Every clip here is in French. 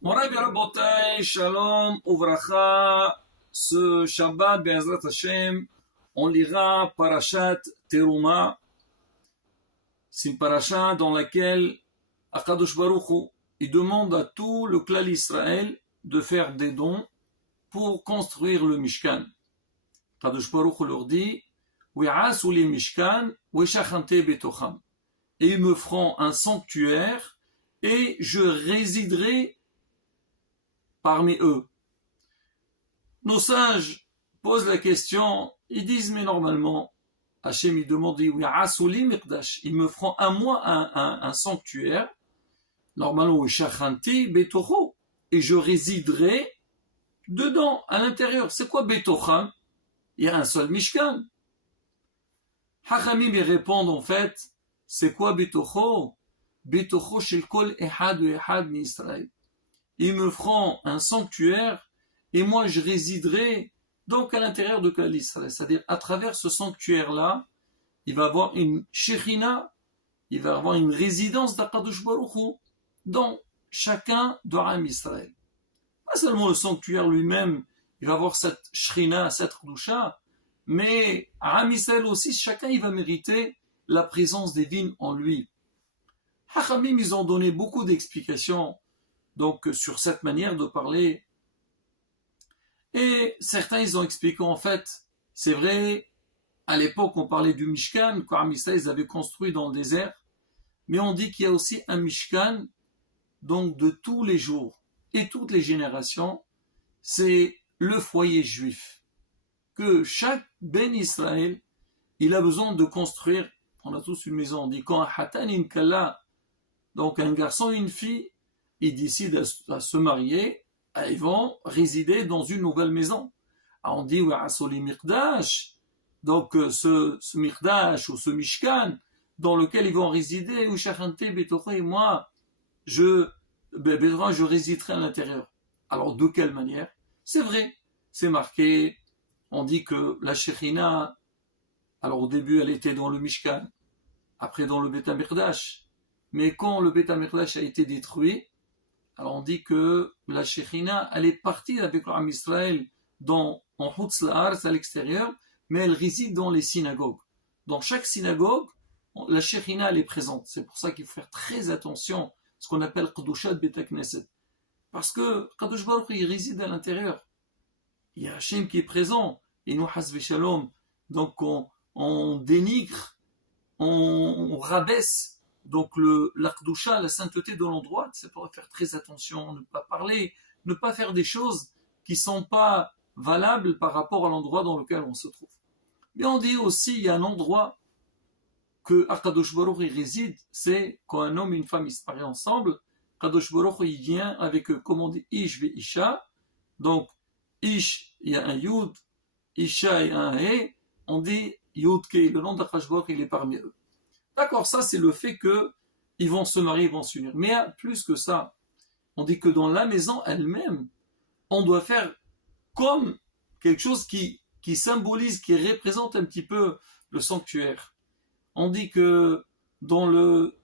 Moray Rabotay, Shalom, Uvracha, ce Shabbat, Be'ezrat Hashem, on lira Parashat Teruma. C'est une paracha dans laquelle Akadosh Baruch Hu, il demande à tout le clan d'Israël de faire des dons pour construire le Mishkan. Akadosh Baruch Hu leur dit, We'asu li Mishkan, we'shachante betocham. Et ils me feront un sanctuaire et je résiderai parmi eux. Nos sages posent la question, ils disent mais normalement, Hachem il demande, ils me feront à moi un sanctuaire, normalement, et je résiderai dedans, à l'intérieur. C'est quoi Betocham? Il y a un seul Mishkan. Hachamim ils répondent en fait, c'est quoi Betocho? Betocho shel kol ehad ve ehad mi Israël. Ils me feront un sanctuaire et moi je résiderai donc à l'intérieur de Klal Israël. C'est-à-dire à travers ce sanctuaire-là, il va avoir une Shechina, il va avoir une résidence d'Akadosh Baruch Hu dans chacun de Am Israël. Pas seulement le sanctuaire lui-même, il va avoir cette Shechina, cette Kedusha, mais à Am Israël aussi, chacun il va mériter la présence divine en lui. Hachamim, ils ont donné beaucoup d'explications donc sur cette manière de parler. Et certains, ils ont expliqué en fait, c'est vrai, à l'époque, on parlait du Mishkan, quand Israël ils avaient construit dans le désert, mais on dit qu'il y a aussi un Mishkan, donc de tous les jours et toutes les générations, c'est le foyer juif. Que chaque Ben Israël, il a besoin de construire, on a tous une maison, on dit quand un Hatan in Kala, donc un garçon et une fille, ils décident à se marier, ils vont résider dans une nouvelle maison. Alors on dit, donc ce Mirdash ou ce Mishkan, dans lequel ils vont résider, et moi, je résiderai à l'intérieur. Alors de quelle manière? C'est vrai, c'est marqué, on dit que la Shechina, alors au début elle était dans le Mishkan, après dans le Beth HaMikdash, mais quand le Beth HaMikdash a été détruit, alors on dit que la Shechina, elle est partie avec l'Am Israël en Hutz La'aretz à l'extérieur, mais elle réside dans les synagogues. Dans chaque synagogue, la Shechina, elle est présente. C'est pour ça qu'il faut faire très attention à ce qu'on appelle Kedushat Bet HaKnesset. Parce que Kadosh Baruch il réside à l'intérieur. Il y a Hachem qui est présent. Et nous, Hasve Shalom, donc on dénigre, on rabaisse donc la Kedusha, la sainteté de l'endroit. C'est pour faire très attention, ne pas parler, ne pas faire des choses qui ne sont pas valables par rapport à l'endroit dans lequel on se trouve. Mais on dit aussi, il y a un endroit que Akadosh Baruch il réside, c'est quand un homme et une femme ils se marient ensemble, Akadosh Baruch il vient avec eux, comme on dit Ish ve Isha, donc Ish, il y a un Yud, Isha, il y a un He, on dit Yud Ke, le nom d'Akadosh Baruch il est parmi eux. D'accord, ça c'est le fait qu'ils vont se marier, ils vont s'unir. Mais plus que ça, on dit que dans la maison elle-même, on doit faire comme quelque chose qui symbolise, qui représente un petit peu le sanctuaire. On dit que dans le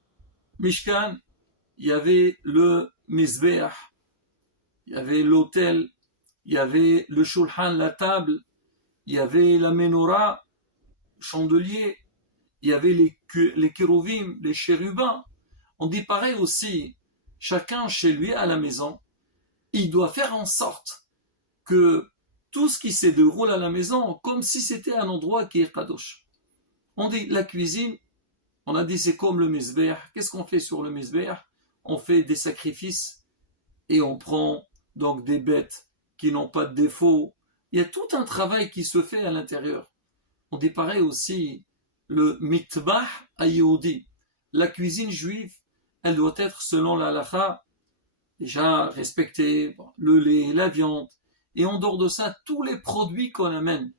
Mishkan, il y avait le Mizbeach, il y avait l'autel, il y avait le Shulchan, la table, il y avait la Menorah, le chandelier, il y avait les kérovim, les chérubins. On dit pareil aussi, chacun chez lui à la maison, il doit faire en sorte que tout ce qui se déroule à la maison, comme si c'était un endroit qui est kadosh. On dit la cuisine, on a dit c'est comme le mizbeach. Qu'est-ce qu'on fait sur le mizbeach? On fait des sacrifices et on prend donc des bêtes qui n'ont pas de défaut. Il y a tout un travail qui se fait à l'intérieur. On dit pareil aussi, le mitbah ayodi, la cuisine juive, elle doit être selon la halakha, déjà respectée, le lait, la viande, et en dehors de ça, tous les produits qu'on amène,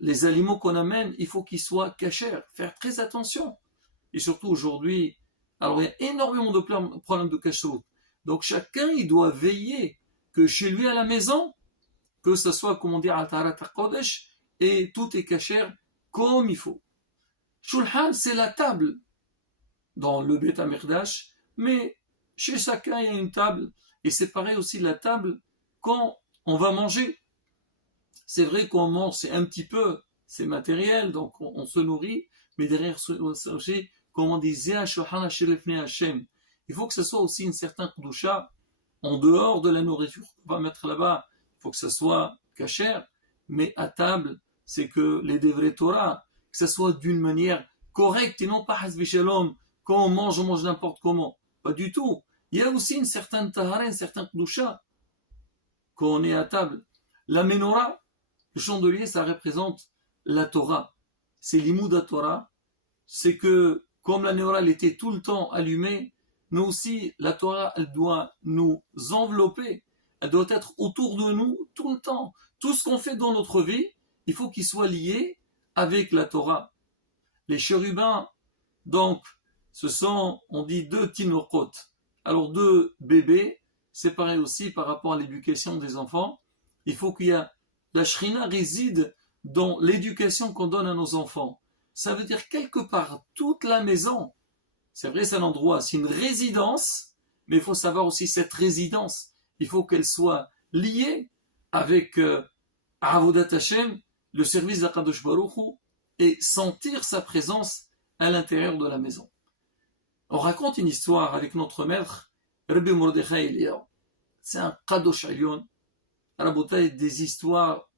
les aliments qu'on amène, il faut qu'ils soient cachers, faire très attention. Et surtout aujourd'hui, alors il y a énormément de problèmes de kashrut. Donc chacun, il doit veiller que chez lui à la maison, que ce soit, comme on dit, Atarat HaKodesh, et tout est caché comme il faut. Shulchan, c'est la table dans le Beth HaMikdash, mais chez chacun, il y a une table. Et c'est pareil aussi la table quand on va manger. C'est vrai qu'on mange, c'est un petit peu, c'est matériel, donc on se nourrit, mais derrière ce comme on disait, il faut que ce soit aussi une certaine kdusha en dehors de la nourriture qu'on va mettre là-bas. Il faut que ce soit cachère, mais à table, c'est que les devrais Torah, que ce soit d'une manière correcte et non pas hasbi shalom, quand on mange n'importe comment. Pas du tout. Il y a aussi une certaine tahara, une certaine kdusha quand on est à table. La menorah, le chandelier, ça représente la Torah. C'est l'imouda Torah. C'est que, comme la menorah, elle était tout le temps allumée, nous aussi, la Torah, elle doit nous envelopper. Elle doit être autour de nous tout le temps. Tout ce qu'on fait dans notre vie, il faut qu'il soit lié avec la Torah. Les chérubins, donc, ce sont, on dit, 2 tinokot. Alors 2 bébés, c'est pareil aussi par rapport à l'éducation des enfants. Il faut qu'il y ait, la Shrina réside dans l'éducation qu'on donne à nos enfants. Ça veut dire quelque part, toute la maison, c'est vrai c'est un endroit, c'est une résidence, mais il faut savoir aussi cette résidence, il faut qu'elle soit liée avec Avodat Hashem, le service d'Akadosh Baruch Hu, et sentir sa présence à l'intérieur de la maison. On raconte une histoire avec notre maître, Rabbi Mordechai Eliyahu. C'est un Kadosh Elyon. Rabotai, des histoires,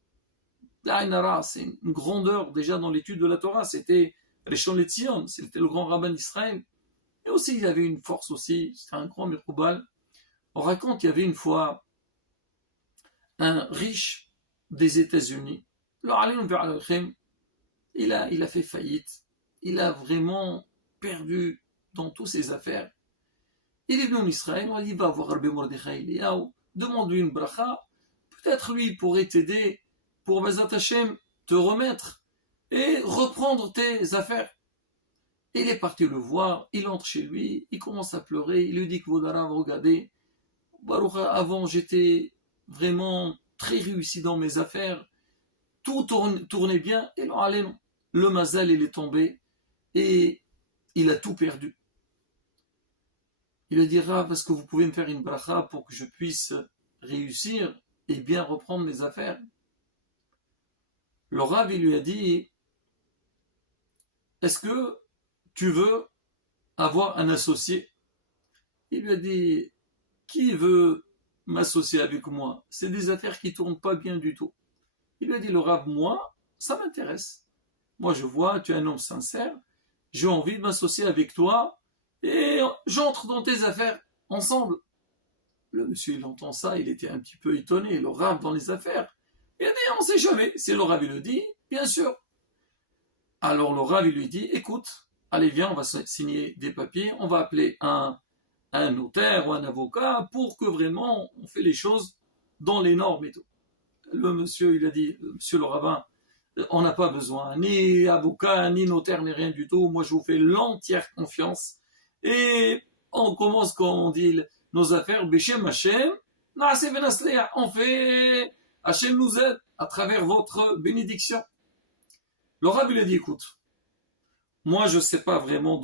c'est une grandeur déjà dans l'étude de la Torah. C'était Rishon LeZion, c'était le grand rabbin d'Israël. Et aussi, il y avait une force aussi, c'était un grand Mekoubal. On raconte qu'il y avait une fois un riche des États-Unis. Il a fait faillite. Il a vraiment perdu dans toutes ses affaires. Il est venu en Israël, on dit va voir Rabbi Mordechai Eliyahu, demande-lui une bracha, peut-être lui pourrait t'aider pour Bezat Hashem te remettre et reprendre tes affaires. Et il est parti le voir, il entre chez lui, il commence à pleurer, il lui dit que Vodarav, regardez, Baruch, avant j'étais vraiment très réussi dans mes affaires, tout tournait bien, et non, allez, non. Le mazal il est tombé, et il a tout perdu. Il lui dira, parce que vous pouvez me faire une bracha pour que je puisse réussir et bien reprendre mes affaires. Le Rav, il lui a dit, est-ce que tu veux avoir un associé? Il lui a dit, qui veut m'associer avec moi? C'est des affaires qui ne tournent pas bien du tout. Il lui a dit, le Rav, moi, ça m'intéresse. Moi, je vois, tu es un homme sincère, j'ai envie de m'associer avec toi et j'entre dans tes affaires ensemble. Le monsieur, il entend ça, il était un petit peu étonné, le Rav dans les affaires. Il a dit, on ne sait jamais. Si le Rav il le dit, bien sûr. Alors le Rav il lui dit, écoute, allez viens, on va signer des papiers, on va appeler un notaire ou un avocat pour que vraiment on fait les choses dans les normes et tout. Le monsieur, il a dit, monsieur le rabbin, on n'a pas besoin ni avocat, ni notaire, ni rien du tout. Moi, je vous fais l'entière confiance. Et on commence, comme on dit, nos affaires, Beshem Hashem, on fait, Hashem nous aide à travers votre bénédiction. Le Rav lui a dit, écoute, moi, je ne sais pas vraiment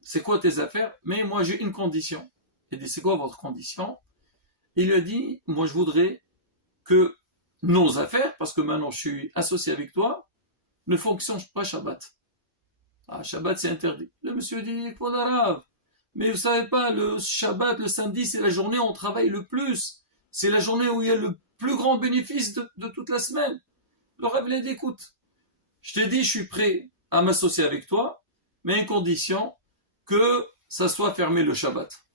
c'est quoi tes affaires, mais moi, j'ai une condition. Il a dit, c'est quoi votre condition? Il lui a dit, moi, je voudrais que nos affaires, parce que maintenant je suis associé avec toi, ne fonctionnent pas Shabbat. Ah, Shabbat c'est interdit. Le monsieur dit, Rav, mais vous savez pas, le Shabbat, le samedi, c'est la journée où on travaille le plus. C'est la journée où il y a le plus grand bénéfice de toute la semaine. Le Rav lui a dit, écoute, je t'ai dit, je suis prêt à m'associer avec toi, mais à une condition que ça soit fermé le Shabbat.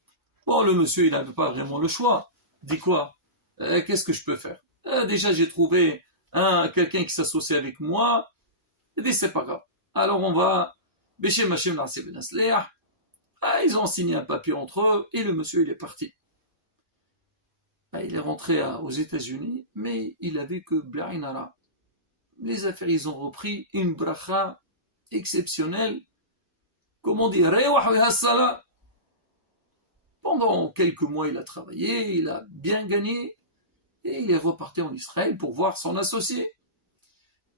Bon, le monsieur, il n'avait pas vraiment le choix. Il dit quoi? Qu'est-ce que je peux faire? Déjà, j'ai trouvé quelqu'un qui s'associe avec moi. Il dit, c'est pas grave. Alors, on va... Ils ont signé un papier entre eux et le monsieur, il est parti. Il est rentré aux États-Unis, mais il a vu que Blainara, les affaires, ils ont repris une bracha exceptionnelle. Comment dire? Pendant quelques mois, il a travaillé, il a bien gagné. Et il est reparti en Israël pour voir son associé.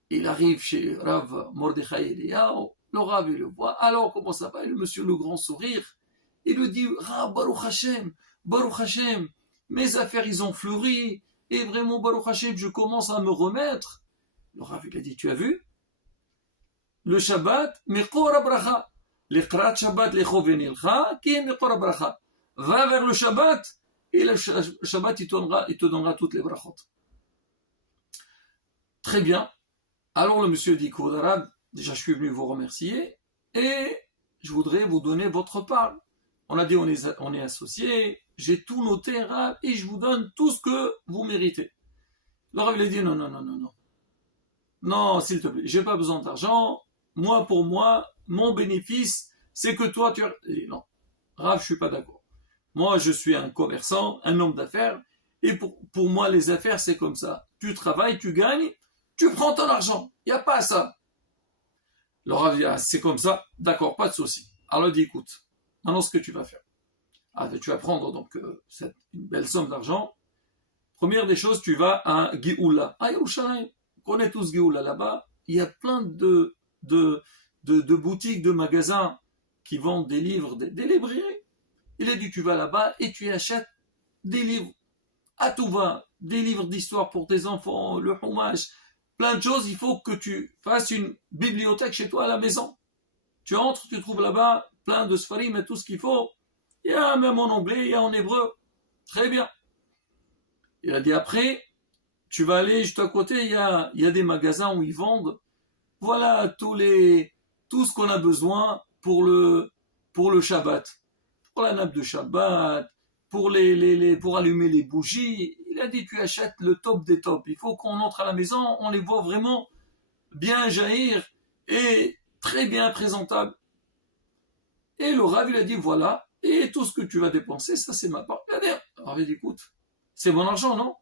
Il arrive chez Rav Mordechai Eliyahu, le Rav il le voit, alors comment ça va? Et le monsieur le grand sourire, Il lui dit, ah, Baruch Hashem, mes affaires, ils ont fleuri, et vraiment, Baruch Hashem, je commence à me remettre. Le Rav, il a dit, tu as vu? Le Shabbat, Mekor Abracha. L'Iqrat Shabbat, Lecho Venilcha, qui est Mekor Abracha. Va vers le Shabbat, et le Shabbat, il te donnera toutes les brachot. Très bien. Alors le monsieur dit, Koudarab, déjà je suis venu vous remercier, et je voudrais vous donner votre part. On a dit, on est associés, j'ai tout noté, Rav, et je vous donne tout ce que vous méritez. Le Rav, il a dit, non. Non, s'il te plaît, j'ai pas besoin d'argent. Moi, pour moi, mon bénéfice, c'est que toi, tu as... Non, Rav, je suis pas d'accord. Moi, je suis un commerçant, un homme d'affaires, et pour moi, les affaires, c'est comme ça. Tu travailles, tu gagnes, tu prends ton argent. Il n'y a pas ça. Le Rav dit, ah, c'est comme ça, d'accord, pas de souci. Alors, il dit, écoute, maintenant, ce que tu vas faire. Ah, tu vas prendre donc une belle somme d'argent. Première des choses, tu vas à Géoula. À Yerushalayim. On connaît tous Géoula là-bas. Il y a plein de boutiques, de magasins qui vendent des livres, des librairies. Il a dit, tu vas là-bas et tu achètes des livres à tout va, des livres d'histoire pour tes enfants, le Humash, plein de choses. Il faut que tu fasses une bibliothèque chez toi à la maison. Tu entres, tu trouves là-bas plein de sfarim et tout ce qu'il faut. Il y a même en anglais, il y a en hébreu. Très bien. Il a dit, après, tu vas aller juste à côté, il y a des magasins où ils vendent, voilà, tout ce qu'on a besoin pour le Shabbat. Pour la nappe de Shabbat, pour allumer les bougies. Il a dit, tu achètes le top des tops. Il faut qu'on entre à la maison, on les voit vraiment bien jaillir et très bien présentables. Et le Rav, il a dit, voilà, et tout ce que tu vas dépenser, ça c'est ma part. Le Rav, il dit, écoute, c'est mon argent, non?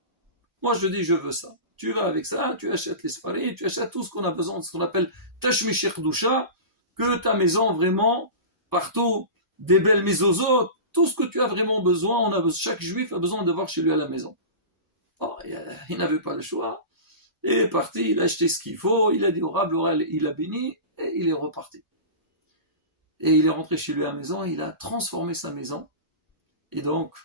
Moi, je dis, je veux ça. Tu vas avec ça, tu achètes les sfarim, tu achètes tout ce qu'on a besoin, ce qu'on appelle Tashmishir Dusha, que ta maison, vraiment, partout, des belles mésozot, tout ce que tu as vraiment besoin, chaque juif a besoin de voir chez lui à la maison. Oh, il n'avait pas le choix. Il est parti, il a acheté ce qu'il faut, il a dit au Rav, il a béni, et il est reparti. Et il est rentré chez lui à la maison, il a transformé sa maison. Et donc,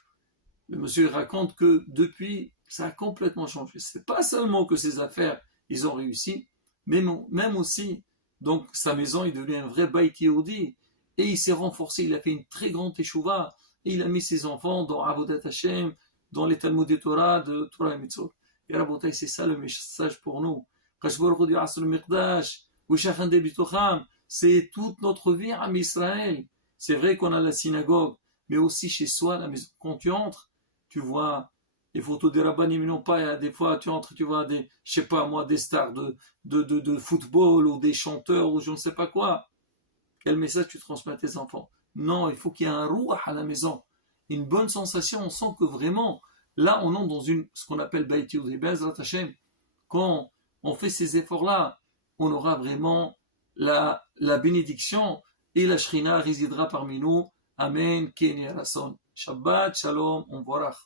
le monsieur raconte que depuis, ça a complètement changé. C'est pas seulement que ses affaires, ils ont réussi, mais même aussi, donc sa maison est devenue un vrai Beit Yehudi, et il s'est renforcé, il a fait une très grande teshuva, et il a mis ses enfants dans Avodat Hashem, dans les Talmud Torah de Torah et Mitzvot. Et Rabotai, c'est ça le message pour nous. C'est toute notre vie à Israël. C'est vrai qu'on a la synagogue, mais aussi chez soi, la maison. Quand tu entres, tu vois les photos des rabbanim, non pas, des fois tu entres, tu vois des, je sais pas moi, des stars de football ou des chanteurs ou je ne sais pas quoi. Quel message tu transmets à tes enfants? Non, il faut qu'il y ait un rouah à la maison. Une bonne sensation, on sent que vraiment, là on entre dans ce qu'on appelle Beit Yehudi, Be'ezrat Hashem. Quand on fait ces efforts-là, on aura vraiment la bénédiction et la Shrina résidera parmi nous. Amen, Ken Yarason. Shabbat, Shalom, on vorach.